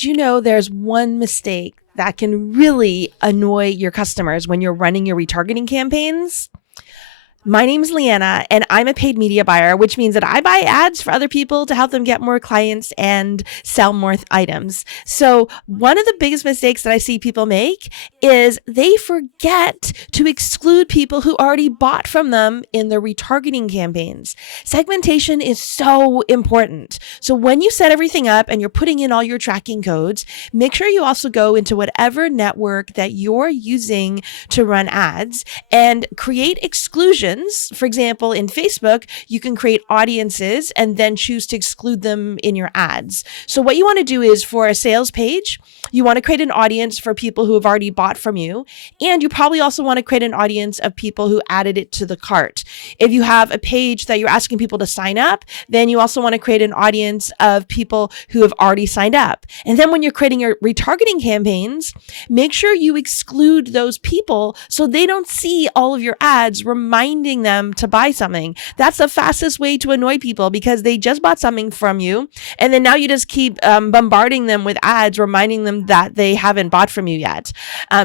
Do you know there's one mistake that can really annoy your customers when you're running your retargeting campaigns? My name is Leanna, and I'm a paid media buyer, which means that I buy ads for other people to help them get more clients and sell more items. So one of the biggest mistakes that I see people make is they forget to exclude people who already bought from them in their retargeting campaigns. Segmentation is so important. So when you set everything up and you're putting in all your tracking codes, make sure you also go into whatever network that you're using to run ads and create exclusions. For example, in Facebook, you can create audiences and then choose to exclude them in your ads. So what you want to do is for a sales page, you want to create an audience for people who have already bought from you. And you probably also want to create an audience of people who added it to the cart. If you have a page that you're asking people to sign up, then you also want to create an audience of people who have already signed up. And then when you're creating your retargeting campaigns, make sure you exclude those people so they don't see all of your ads reminding them to buy something. That's the fastest way to annoy people because they just bought something from you. And then now you just keep bombarding them with ads, reminding them that they haven't bought from you yet.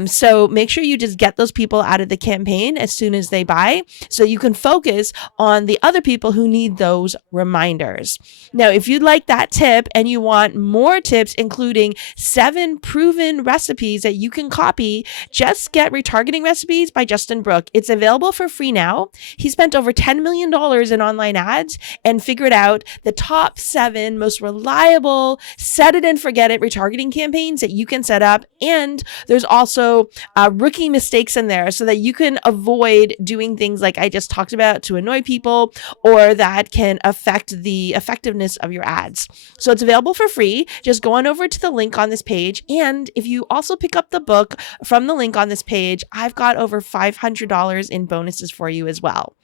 So make sure you just get those people out of the campaign as soon as they buy so you can focus on the other people who need those reminders. Now, if you'd like that tip and you want more tips, including 7 proven recipes that you can copy, just get Retargeting Recipes by Justin Brooke. It's available for free now. He spent over $10 million in online ads and figured out the top 7 most reliable set it and forget it retargeting campaigns that you can set up. And there's also rookie mistakes in there so that you can avoid doing things like I just talked about to annoy people or that can affect the effectiveness of your ads. So it's available for free. Just go on over to the link on this page. And if you also pick up the book from the link on this page, I've got over $500 in bonuses for you as well.